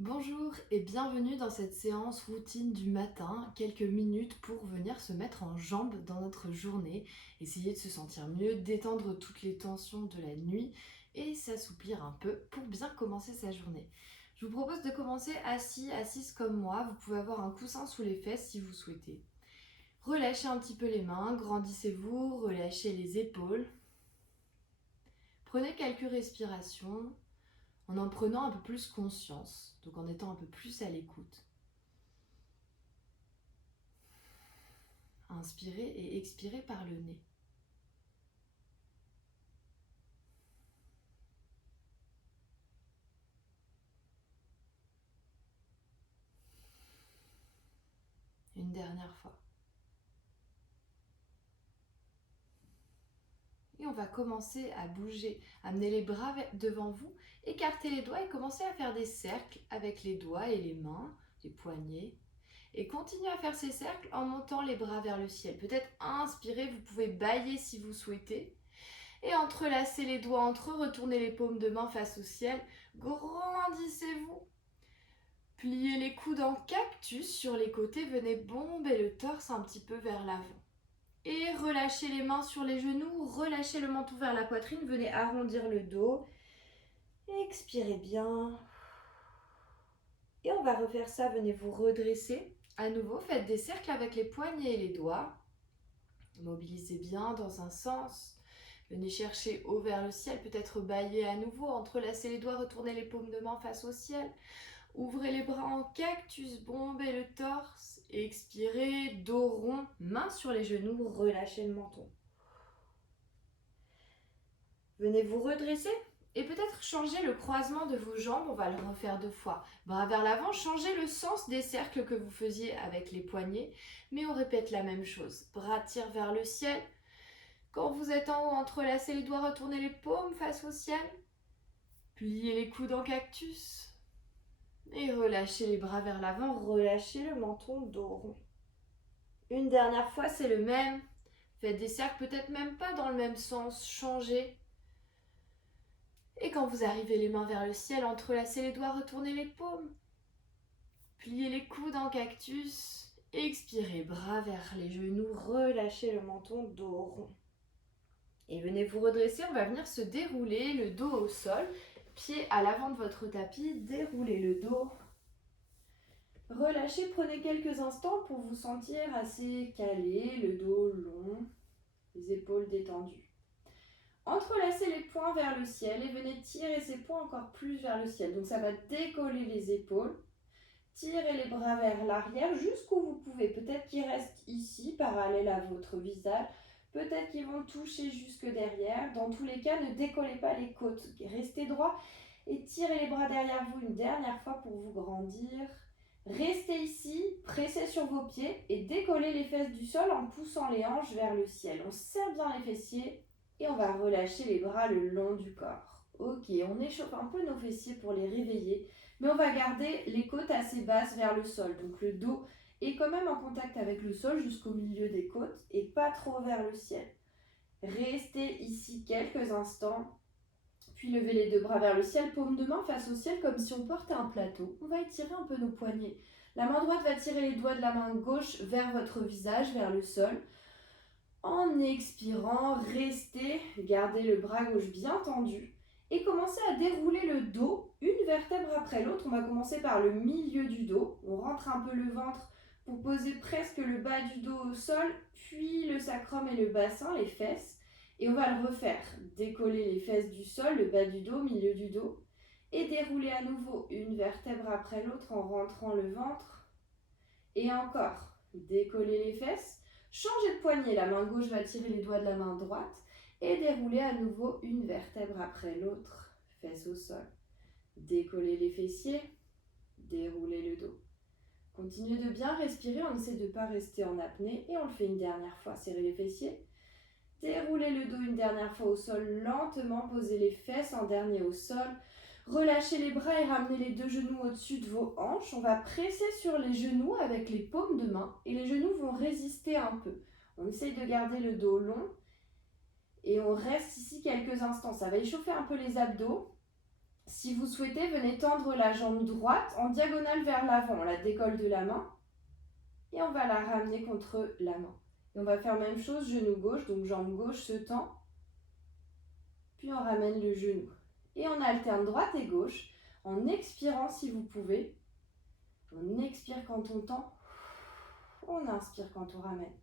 Bonjour et bienvenue dans cette séance routine du matin, quelques minutes pour venir se mettre en jambes dans notre journée, essayer de se sentir mieux, détendre toutes les tensions de la nuit et s'assouplir un peu pour bien commencer sa journée. Je vous propose de commencer assis, assise comme moi, vous pouvez avoir un coussin sous les fesses si vous souhaitez. Relâchez un petit peu les mains, grandissez-vous, relâchez les épaules. Prenez quelques respirations en prenant un peu plus conscience, donc en étant un peu plus à l'écoute. Inspirez et expirez par le nez. Une dernière fois. Et on va commencer à bouger. Amenez les bras devant vous, écartez les doigts et commencez à faire des cercles avec les doigts et les mains, les poignets. Et continuez à faire ces cercles en montant les bras vers le ciel. Peut-être inspirez, vous pouvez bâiller si vous souhaitez. Et entrelacez les doigts entre eux, retournez les paumes de main face au ciel. Grandissez-vous. Pliez les coudes en cactus sur les côtés, venez bomber le torse un petit peu vers l'avant. Et relâchez les mains sur les genoux, relâchez le menton vers la poitrine, venez arrondir le dos. Expirez bien. Et on va refaire ça, venez vous redresser. À nouveau, faites des cercles avec les poignets et les doigts. Mobilisez bien dans un sens. Venez chercher haut vers le ciel, peut-être bâiller à nouveau, entrelacez les doigts, retournez les paumes de main face au ciel. Ouvrez les bras en cactus, bombez le torse, expirez, dos rond, mains sur les genoux, relâchez le menton. Venez vous redresser et peut-être changer le croisement de vos jambes, on va le refaire 2 fois. Bras vers l'avant, changez le sens des cercles que vous faisiez avec les poignets, mais on répète la même chose. Bras tirent vers le ciel. Quand vous êtes en haut, entrelacez les doigts, retournez les paumes face au ciel. Pliez les coudes en cactus. Et relâchez les bras vers l'avant, relâchez le menton, dos rond. Une dernière fois, c'est le même. Faites des cercles, peut-être même pas dans le même sens, changez. Et quand vous arrivez les mains vers le ciel, entrelacez les doigts, retournez les paumes. Pliez les coudes en cactus. Expirez, bras vers les genoux, relâchez le menton, dos rond. Et venez vous redresser, on va venir se dérouler, le dos au sol, pied à l'avant de votre tapis, déroulez le dos. Relâchez, prenez quelques instants pour vous sentir assez calé, le dos long, les épaules détendues. Entrelacez les poings vers le ciel et venez tirer ces poings encore plus vers le ciel. Donc ça va décoller les épaules. Tirez les bras vers l'arrière jusqu'où vous pouvez. Peut-être qu'ils restent ici, parallèles à votre visage. Peut-être qu'ils vont toucher jusque derrière. Dans tous les cas, ne décollez pas les côtes. Restez droit et tirez les bras derrière vous une dernière fois pour vous grandir. Restez ici, pressez sur vos pieds et décollez les fesses du sol en poussant les hanches vers le ciel. On serre bien les fessiers et on va relâcher les bras le long du corps. Ok, on échauffe un peu nos fessiers pour les réveiller, mais on va garder les côtes assez basses vers le sol. Donc le dos est quand même en contact avec le sol jusqu'au milieu des côtes et pas trop vers le ciel. Restez ici quelques instants. Puis levez les 2 bras vers le ciel, paume de main face au ciel comme si on portait un plateau. On va étirer un peu nos poignets. La main droite va tirer les doigts de la main gauche vers votre visage, vers le sol. En expirant, restez, gardez le bras gauche bien tendu et commencez à dérouler le dos, une vertèbre après l'autre. On va commencer par le milieu du dos. On rentre un peu le ventre pour poser presque le bas du dos au sol, puis le sacrum et le bassin, les fesses. Et on va le refaire. Décoller les fesses du sol, le bas du dos, milieu du dos. Et dérouler à nouveau une vertèbre après l'autre en rentrant le ventre. Et encore. Décoller les fesses. Changez de poignet. La main gauche va tirer les doigts de la main droite. Et dérouler à nouveau une vertèbre après l'autre. Fesses au sol. Décoller les fessiers. Dérouler le dos. Continuez de bien respirer. On essaie de ne pas rester en apnée. Et on le fait une dernière fois. Serrez les fessiers. Déroulez le dos une dernière fois au sol, lentement, posez les fesses en dernier au sol. Relâchez les bras et ramenez les 2 genoux au-dessus de vos hanches. On va presser sur les genoux avec les paumes de main et les genoux vont résister un peu. On essaye de garder le dos long et on reste ici quelques instants. Ça va échauffer un peu les abdos. Si vous souhaitez, venez tendre la jambe droite en diagonale vers l'avant. On la décolle de la main et on va la ramener contre la main. Et on va faire même chose, genou gauche, donc jambe gauche se tend, puis on ramène le genou. Et on alterne droite et gauche en expirant si vous pouvez. On expire quand on tend, on inspire quand on ramène.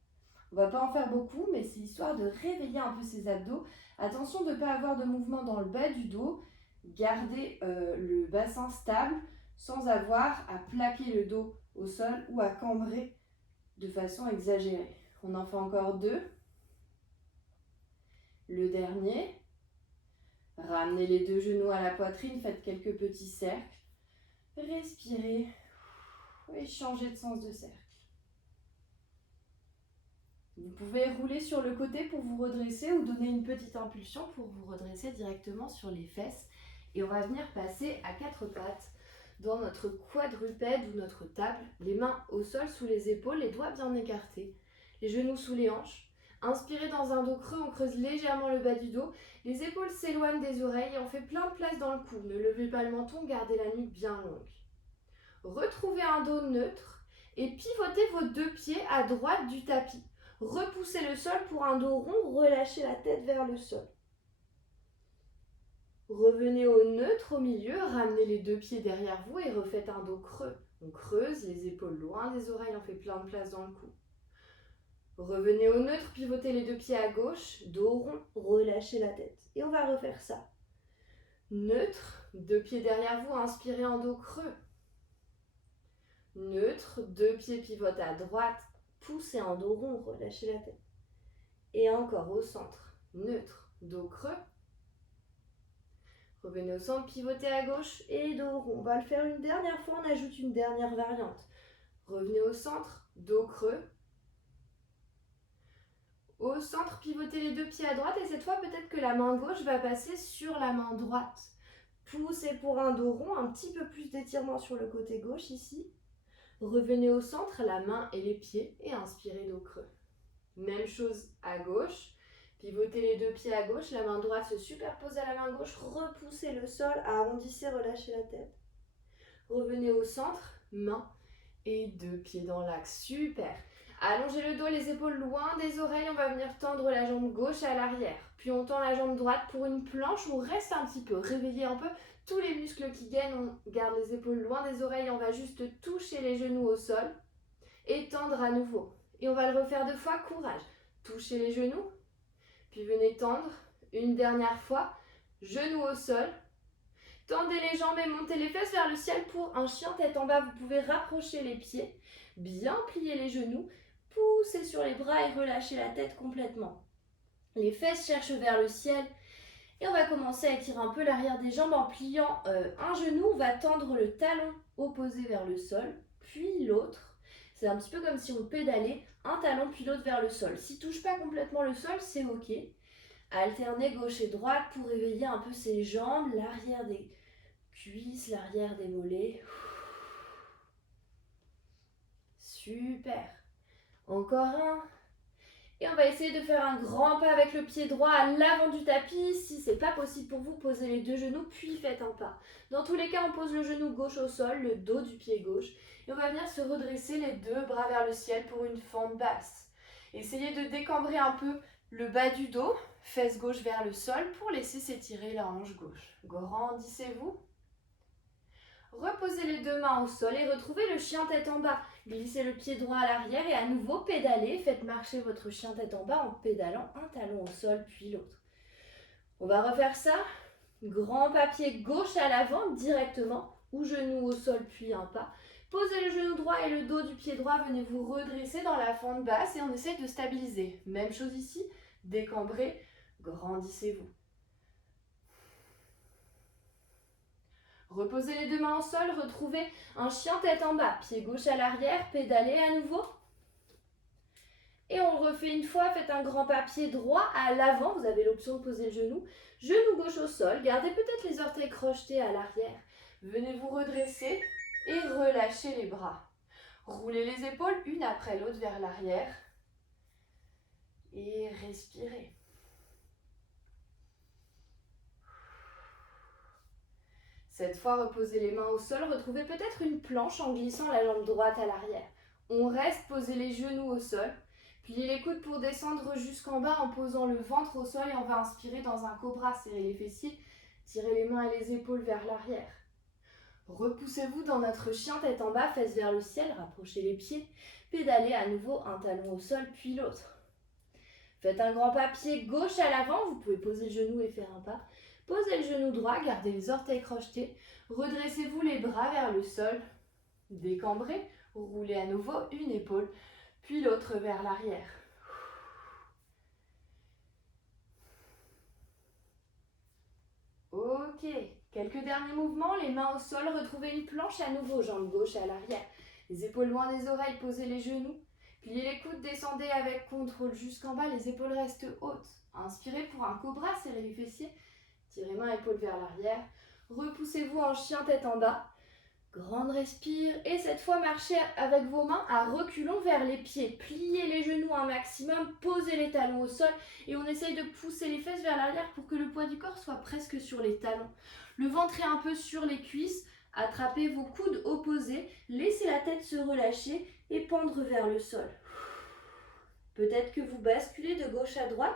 On ne va pas en faire beaucoup, mais c'est histoire de réveiller un peu ses abdos. Attention de ne pas avoir de mouvement dans le bas du dos. Gardez le bassin stable sans avoir à plaquer le dos au sol ou à cambrer de façon exagérée. On en fait encore 2. Le dernier. Ramenez les 2 genoux à la poitrine, faites quelques petits cercles. Respirez et changez de sens de cercle. Vous pouvez rouler sur le côté pour vous redresser ou donner une petite impulsion pour vous redresser directement sur les fesses. Et on va venir passer à 4 pattes dans notre quadrupède ou notre table. Les mains au sol sous les épaules, les doigts bien écartés, les genoux sous les hanches. Inspirez dans un dos creux, on creuse légèrement le bas du dos. Les épaules s'éloignent des oreilles et on fait plein de place dans le cou. Ne levez pas le menton, gardez la nuque bien longue. Retrouvez un dos neutre et pivotez vos 2 pieds à droite du tapis. Repoussez le sol pour un dos rond, relâchez la tête vers le sol. Revenez au neutre au milieu, ramenez les 2 pieds derrière vous et refaites un dos creux. On creuse les épaules loin des oreilles, on fait plein de place dans le cou. Revenez au neutre, pivotez les 2 pieds à gauche, dos rond, relâchez la tête. Et on va refaire ça. Neutre, 2 pieds derrière vous, inspirez en dos creux. Neutre, 2 pieds pivotent à droite, poussez en dos rond, relâchez la tête. Et encore au centre, neutre, dos creux. Revenez au centre, pivotez à gauche et dos rond. On va le faire une dernière fois, on ajoute une dernière variante. Revenez au centre, dos creux. Au centre, pivotez les 2 pieds à droite et cette fois, peut-être que la main gauche va passer sur la main droite. Poussez pour un dos rond, un petit peu plus d'étirement sur le côté gauche ici. Revenez au centre, la main et les pieds et inspirez dos creux. Même chose à gauche. Pivotez les 2 pieds à gauche, la main droite se superpose à la main gauche, repoussez le sol, arrondissez, relâchez la tête. Revenez au centre, main et 2 pieds dans l'axe. Super. Allongez le dos, les épaules loin des oreilles, on va venir tendre la jambe gauche à l'arrière. Puis on tend la jambe droite pour une planche, on reste un petit peu, réveillez un peu tous les muscles qui gainent, on garde les épaules loin des oreilles, on va juste toucher les genoux au sol et tendre à nouveau. Et on va le refaire 2 fois, courage. Touchez les genoux, puis venez tendre une dernière fois, genoux au sol. Tendez les jambes et montez les fesses vers le ciel pour un chien tête en bas. Vous pouvez rapprocher les pieds, bien plier les genoux, poussez sur les bras et relâchez la tête complètement. Les fesses cherchent vers le ciel et on va commencer à étirer un peu l'arrière des jambes en pliant un genou. On va tendre le talon opposé vers le sol, puis l'autre. C'est un petit peu comme si on pédalait, un talon puis l'autre vers le sol. S'il ne touche pas complètement le sol, c'est ok. Alternez gauche et droite pour réveiller un peu ses jambes, l'arrière des cuisses, l'arrière des mollets. Super. Encore un. Et on va essayer de faire un grand pas avec le pied droit à l'avant du tapis. Si ce n'est pas possible pour vous, posez les 2 genoux, puis faites un pas. Dans tous les cas, on pose le genou gauche au sol, le dos du pied gauche. Et on va venir se redresser les 2 bras vers le ciel pour une fente basse. Essayez de décambrer un peu le bas du dos, fesse gauche vers le sol pour laisser s'étirer la hanche gauche. Grandissez-vous. Reposez les 2 mains au sol et retrouvez le chien tête en bas. Glissez le pied droit à l'arrière et à nouveau pédalez. Faites marcher votre chien tête en bas en pédalant un talon au sol puis l'autre. On va refaire ça. Grand pas pied gauche à l'avant directement ou genou au sol puis un pas. Posez le genou droit et le dos du pied droit. Venez vous redresser dans la fente basse et on essaie de stabiliser. Même chose ici. Décambrez. Grandissez-vous. Reposez les 2 mains au sol, retrouvez un chien tête en bas, pied gauche à l'arrière, pédalez à nouveau. Et on refait une fois, faites un grand pas pied droit à l'avant, vous avez l'option de poser le genou gauche au sol, gardez peut-être les orteils crochetés à l'arrière. Venez vous redresser et relâchez les bras. Roulez les épaules une après l'autre vers l'arrière et respirez. Cette fois, reposez les mains au sol, retrouvez peut-être une planche en glissant la jambe droite à l'arrière. On reste, posez les genoux au sol. Pliez les coudes pour descendre jusqu'en bas en posant le ventre au sol et on va inspirer dans un cobra. Serrez les fessiers, tirez les mains et les épaules vers l'arrière. Repoussez-vous dans notre chien tête en bas, fesses vers le ciel, rapprochez les pieds. Pédalez à nouveau un talon au sol puis l'autre. Faites un grand pas pied gauche à l'avant, vous pouvez poser le genou et faire un pas. Posez le genou droit, gardez les orteils crochetés. Redressez-vous les bras vers le sol. Décambrez, roulez à nouveau une épaule, puis l'autre vers l'arrière. Ok, quelques derniers mouvements, les mains au sol, retrouvez une planche à nouveau, jambe gauche à l'arrière. Les épaules loin des oreilles, posez les genoux. Pliez les coudes, descendez avec contrôle jusqu'en bas, les épaules restent hautes. Inspirez pour un cobra, serrez les fessiers. Tirez main, épaules vers l'arrière. Repoussez-vous en chien tête en bas. Grande respire. Et cette fois, marchez avec vos mains à reculons vers les pieds. Pliez les genoux un maximum. Posez les talons au sol. Et on essaye de pousser les fesses vers l'arrière pour que le poids du corps soit presque sur les talons. Le ventre est un peu sur les cuisses. Attrapez vos coudes opposés. Laissez la tête se relâcher et pendre vers le sol. Peut-être que vous basculez de gauche à droite,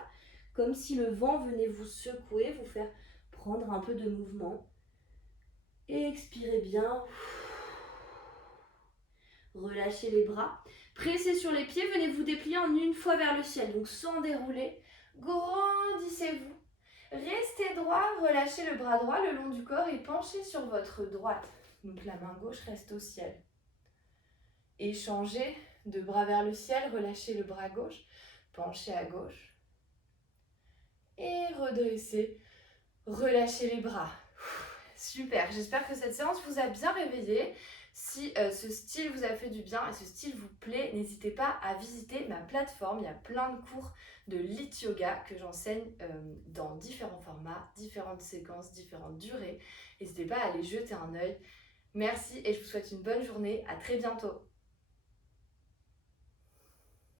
comme si le vent venait vous secouer, vous faire prendre un peu de mouvement. Et expirez bien. Relâchez les bras. Pressez sur les pieds, venez vous déplier en une fois vers le ciel. Donc sans dérouler, grandissez-vous. Restez droit, relâchez le bras droit le long du corps et penchez sur votre droite. Donc la main gauche reste au ciel. Échangez de bras vers le ciel, relâchez le bras gauche, penchez à gauche. Et redressez, relâchez les bras. Super, j'espère que cette séance vous a bien réveillé. Si ce style vous a fait du bien et ce style vous plaît, n'hésitez pas à visiter ma plateforme. Il y a plein de cours de Lit Yoga que j'enseigne dans différents formats, différentes séquences, différentes durées. N'hésitez pas à aller jeter un œil. Merci et je vous souhaite une bonne journée. À très bientôt.